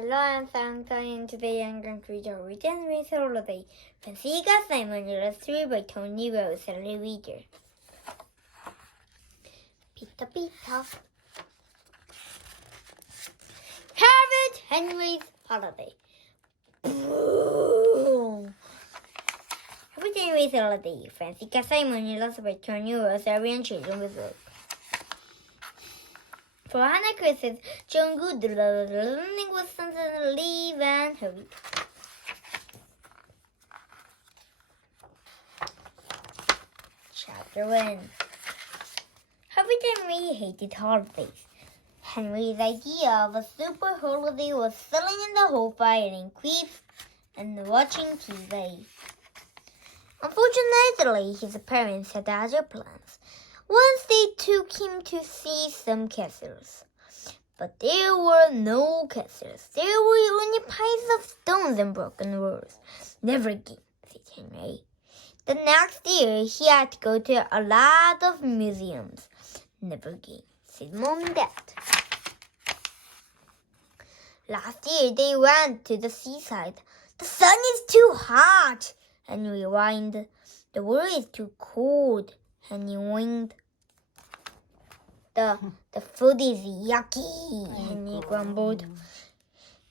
Hello, I'm Sarantoy, and today I'm going to read Horrid Henry Holidays. Francisca Simon, illustrated by Tony Rose, and the reader. Peter Peter. Horrid Henry Holidays. Horrid Henry Holidays. Francisca Simon, illustrated by Tony Rose, and children with work. For Hannah Christmas, John Good, the learning was something leave and hurry. Chapter 1. Horrid Henry hated holidays. Henry's idea of a super holiday was sitting in the whole fire eating creeps and watching TV. Unfortunately, his parents had other plans. Once they took him to see some castles. But there were no castles. There were only piles of stones and broken walls. Never again, said Henry. The next year, he had to go to a lot of museums. Never again, said Mom and Dad. Last year, they went to the seaside. The sun is too hot, Henry whined. The water is too cold, Henry whined. The food is yucky, Henry grumbled.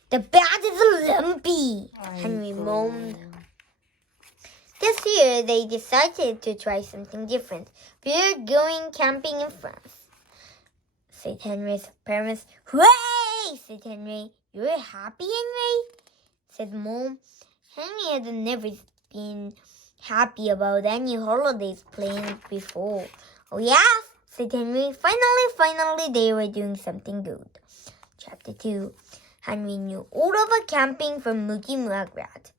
The bed is lumpy, Henry moaned. This year, they decided to try something different. We're going camping in France, said Henry's parents. Hooray, said Henry. You're happy, Henry? Said Mom. Henry had never been happy about any holidays planned before. Oh, yes, said Henry. Finally, they were doing something good. Chapter 2. Henry knew all about camping from Mookie Magrat.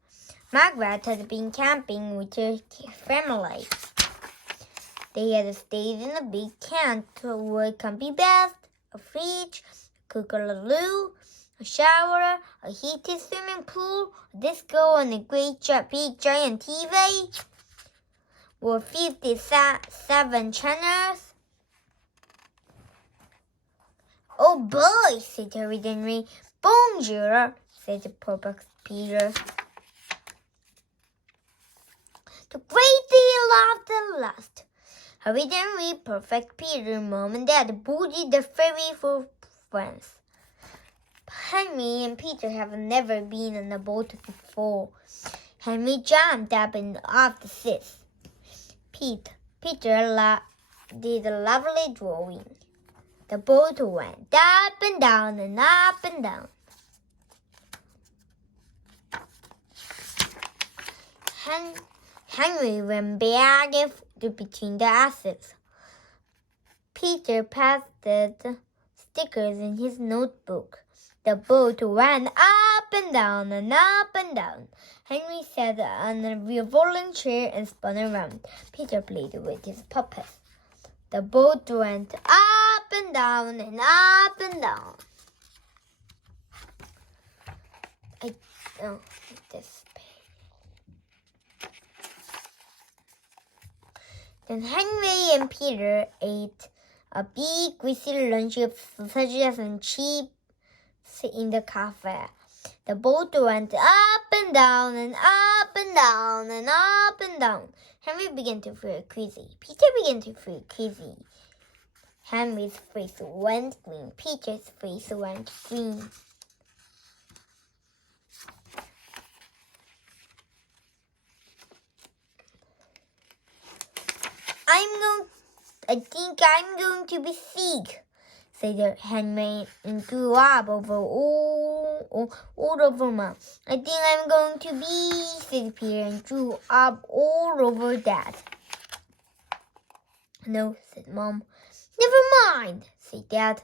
Magrat had been camping with her family. They had stayed in a big tent with comfy beds, a fridge, a cooker-loo, a shower, a heated swimming pool, a disco, and a great big giant TV with 57 channels. Oh boy, said Horrid Henry. Bonjour, said the perplexed Peter. The great deal of the last. Horrid Henry, perfect Peter, Mom and Dad boarded the ferry for France. Henry and Peter have never been on a boat before. Henry jumped up and off the seat. Peter did a lovely drawing. The boat went up and down and up and down. Henry ran back and forth between the axles. Peter pasted stickers in his notebook. The boat ran up and down and up and down. Henry sat on a revolving chair and spun around. Peter played with his puppets. The boat went up and down and up and down. I don't like this page. Then Henry and Peter ate a big greasy lunch of sausages and chips in the cafe. The boat went up and down and up and down and up and down. Henry began to feel queasy. Peter began to feel queasy. Henry's face went green. Peter's face went green. I think I'm going to be sick, said Henry and threw up all over Mom. I think I'm going to be, said Peter and threw up all over Dad. No, said Mom. Never mind, said Dad.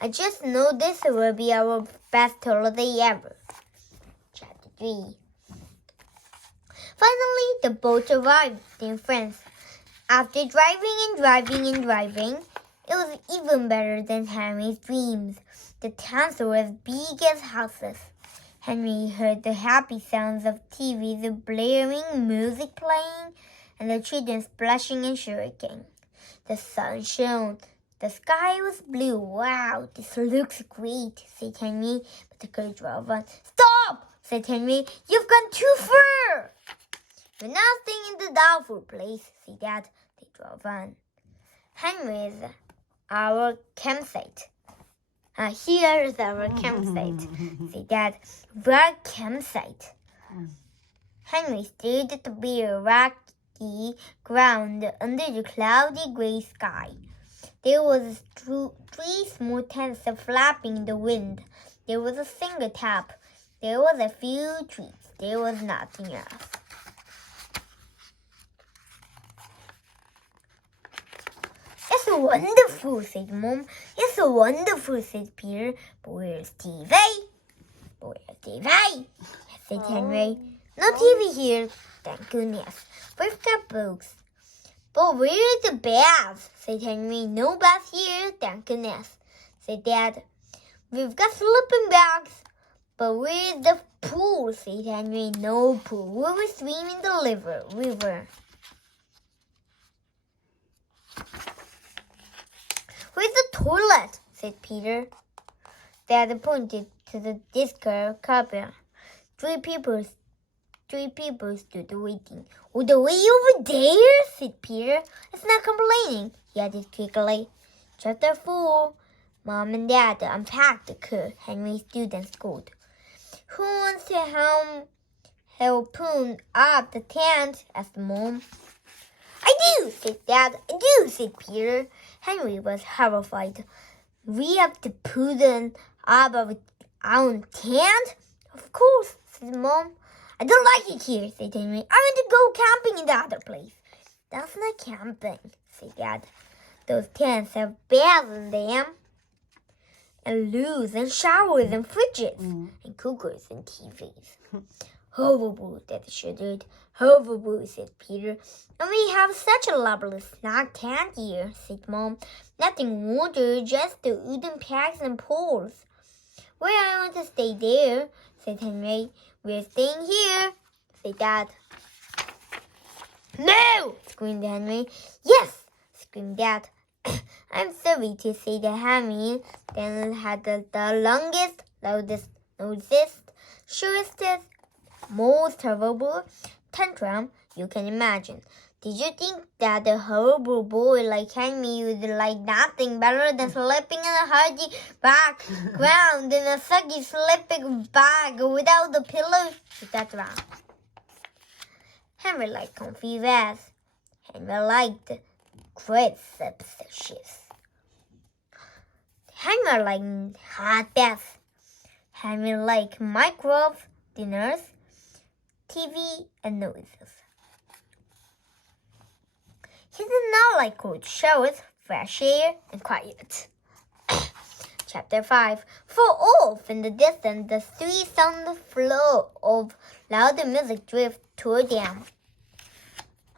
I just know this will be our best holiday ever. Chapter 3. Finally, the boat arrived in France. After driving, it was even better than Henry's dreams. The tents were as big as houses. Henry heard the happy sounds of TV, the blaring music playing, and the children splashing and shrieking. The sun shone. The sky was blue. Wow, this looks great, said Henry, but the girl drove on. Stop, said Henry. You've gone too far. We're now staying in the doubtful place, said Dad. They drove on. Henry's our campsite. Here's our campsite, said Dad. Our campsite. Henry stared at the bare, rocky ground under the cloudy gray sky. There was three small tents flapping in the wind. There was a single tap. There was a few trees. There was nothing else. It's wonderful, said Mom. It's wonderful, said Peter. But where's TV? Where's TV? said Henry. No TV here, thank goodness. We've got books. But where's the bath? said Henry. No bath here, thank goodness, said Dad. We've got sleeping bags. But where's the pool? said Henry. No pool. We will swim in the river. Where's the toilet? said Peter. Dad pointed to the discard cupboard. Three people stood waiting. All the way over there, said Peter. It's not complaining, he added quickly. Chapter 4. Mom and Dad unpacked the car. Henry stood and scolded. Who wants to help pull up the tent? asked Mom. I do, said Dad. I do, said Peter. Henry was horrified. We have to put up our own tent? Of course, said Mom. I don't like it here, said Henry. I want to go camping in the other place. That's not camping, said Dad. Those tents have beds in them, and loos and showers and fridges and cookers and TVs. Horrible, Dad shuddered. Horrible, said Peter. And we have such a lovely snug tent here, said Mom. Nothing water, just the wooden pegs and poles. Well, I want to stay there, said Henry. We're staying here, said Dad. No, screamed Henry. Yes, screamed Dad. I'm sorry to say that Henry then had the longest, loudest, noisiest, shortest, most horrible tantrum you can imagine. Did you think that a horrible boy like Henry would like nothing better than sleeping in a hardy background in a soggy sleeping bag without a pillow? That's wrong. Henry liked comfy rest. Henry liked crisp dishes. Henry liked hot baths. Henry liked microwave dinners, TV, and noises. He did not like cold showers, fresh air, and quiet. Chapter 5. Far off in the distance, the street sound flow of louder music drift toward them.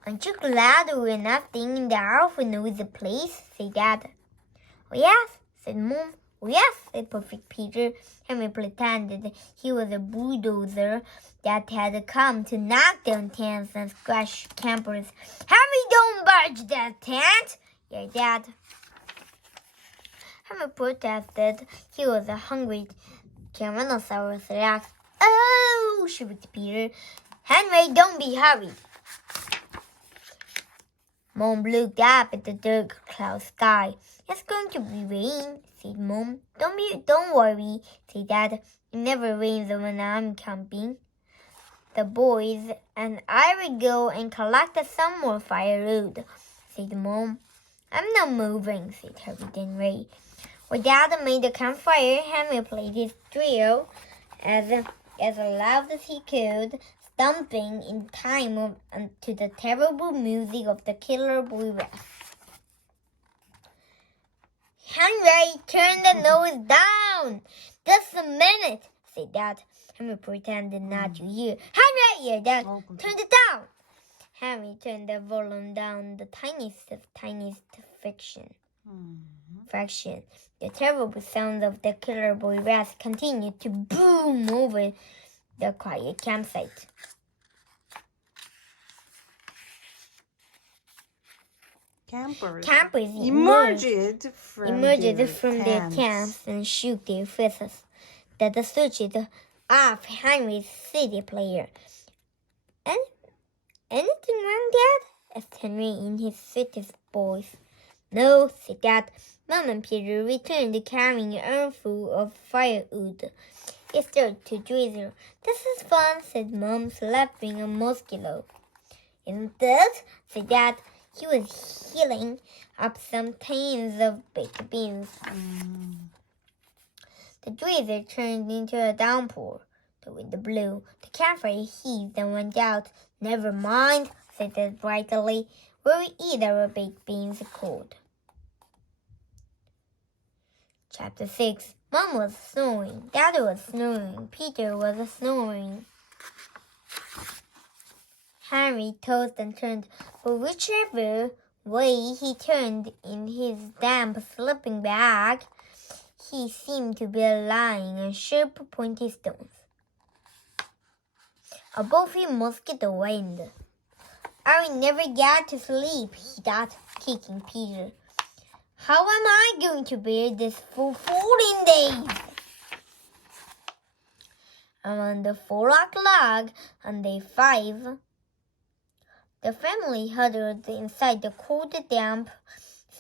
Aren't you glad we're not staying in the awful noisy place? said Dad. Oh yes, said Mom. Oh yes, said perfect Peter. Henry pretended he was a bulldozer that had come to knock down tents and squash campers. Henry, don't budge that tent, yelled Dad. Henry protested. He was a hungry Tyrannosaurus Rex. Oh, shrieked Peter. Henry, don't be hurried. Mom looked up at the dark cloud sky. It's going to be rain, said Mom. Don't worry, said Dad. It never rains when I'm camping. The boys and I will go and collect some more firewood, said Mom. I'm not moving, said Henry. When Dad made the campfire, Henry played his drill as loud as he could, stomping in time to the terrible music of the killer boy Rex. Henry, turn the noise down! Just a minute, said Dad. Henry pretended not to hear. Henry, yelled Dad, turn it down! Henry turned the volume down the tiniest fraction. The terrible sounds of the killer boy Rex continued to boom over the quiet campsite. Campers emerged from their camps and shook their fists. That the searched off Henry's CD player. Anything wrong, Dad? asked Henry in his sweetest voice. No, said Dad. Mom and Peter returned carrying an armful of firewood. It started to drizzle. This is fun, said Mom, slapping a mosquito. Isn't it? said Dad. He was healing up some tins of baked beans. The drizzle turned into a downpour. The wind blew. The campfire heaved and went out. Never mind, said Dad brightly. We'll eat our baked beans cold. Chapter 6. Mom was snoring. Dad was snoring. Peter was snoring. Henry tossed and turned, but whichever way he turned in his damp sleeping bag, he seemed to be lying on sharp, pointy stones. Above him, mosquito whined. I will never get to sleep, he thought, kicking Peter. How am I going to bear this for 14 days? Around the 4 o'clock on day 5, the family huddled inside the cold, damp,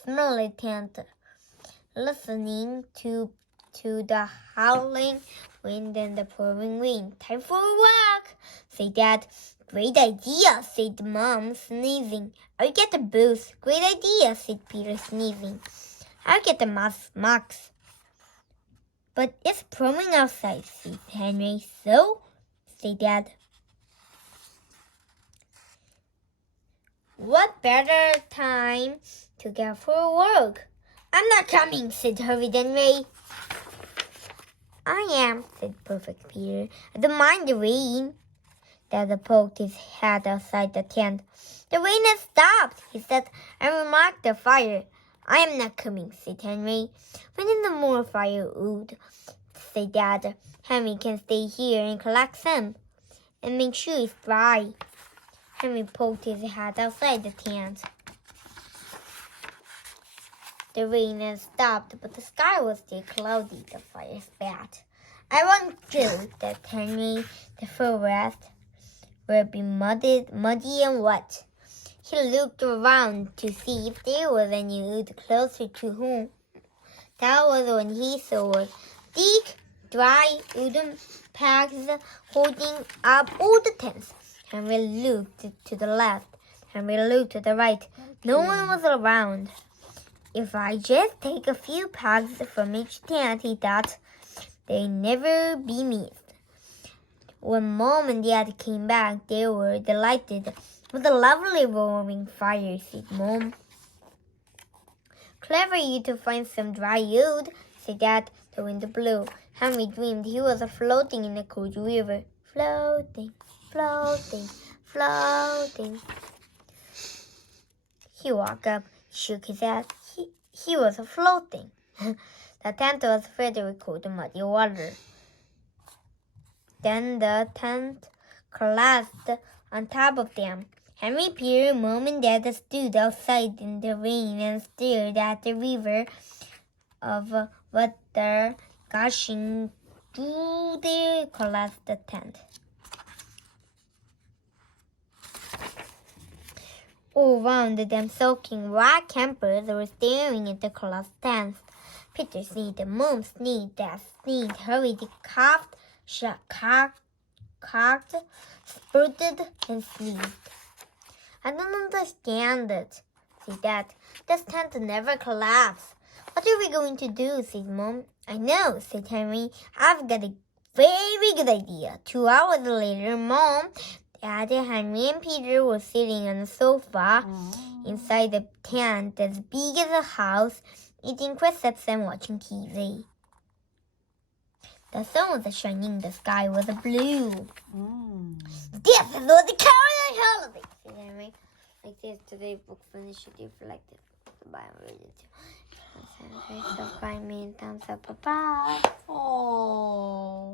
smelly tent, listening to the howling wind and the pouring rain. Time for a walk, said Dad. Great idea, said Mom, sneezing. I'll get the booze. Great idea, said Peter, sneezing. I'll get the mugs. But it's pouring outside, said Henry. So, said Dad. What better time to get for work? I'm not coming, said Horrid Henry. I am, said Perfect Peter. I don't mind the rain. Dad poked his head outside the tent. The rain has stopped, he said, and remarked the fire. I am not coming, said Henry. We need more firewood, said Dad. Henry can stay here and collect some, and make sure it's dry. Henry poked his head outside the tent. The rain had stopped, but the sky was still cloudy. The fire spat. I won't do that, Henry. The forest will be muddy and wet. He looked around to see if there was any wood closer to home. That was when he saw thick, dry wooden pegs holding up all the tents. Henry looked to the left. Henry looked to the right. No one was around. If I just take a few pegs from each tent, he thought, they'd never be missed. When Mom and Dad came back, they were delighted with the lovely roaring fire, said Mom. Clever you to find some dry wood, said Dad. The wind blew. Henry dreamed he was floating in a cold river. Floating, floating, floating. He woke up, shook his head. He was floating. The tent was filled with cold, muddy water. Then the tent collapsed on top of them. Henry, Peter, Mom, and Dad stood outside in the rain and stared at the river of water gushing through the collapsed tent. All around them, soaking wet campers were staring at the collapsed tents. Peter sneezed, Mom sneezed, Dad sneezed, hurried, coughed, coughed, spurted, and sneezed. I don't understand it, said Dad. This tent never collapsed. What are we going to do, said Mom. I know, said Henry. I've got a very good idea. 2 hours later, Mom, Dad, Henry, and Peter were sitting on the sofa inside a tent as big as a house, eating crisps and watching TV. The sun was shining, the sky was blue. This is what the Horrid Holidays, said Henry. Like this, today's book initiative like this. Bye, I'm ready to. Subscribe me and thumbs up. Bye. Oh.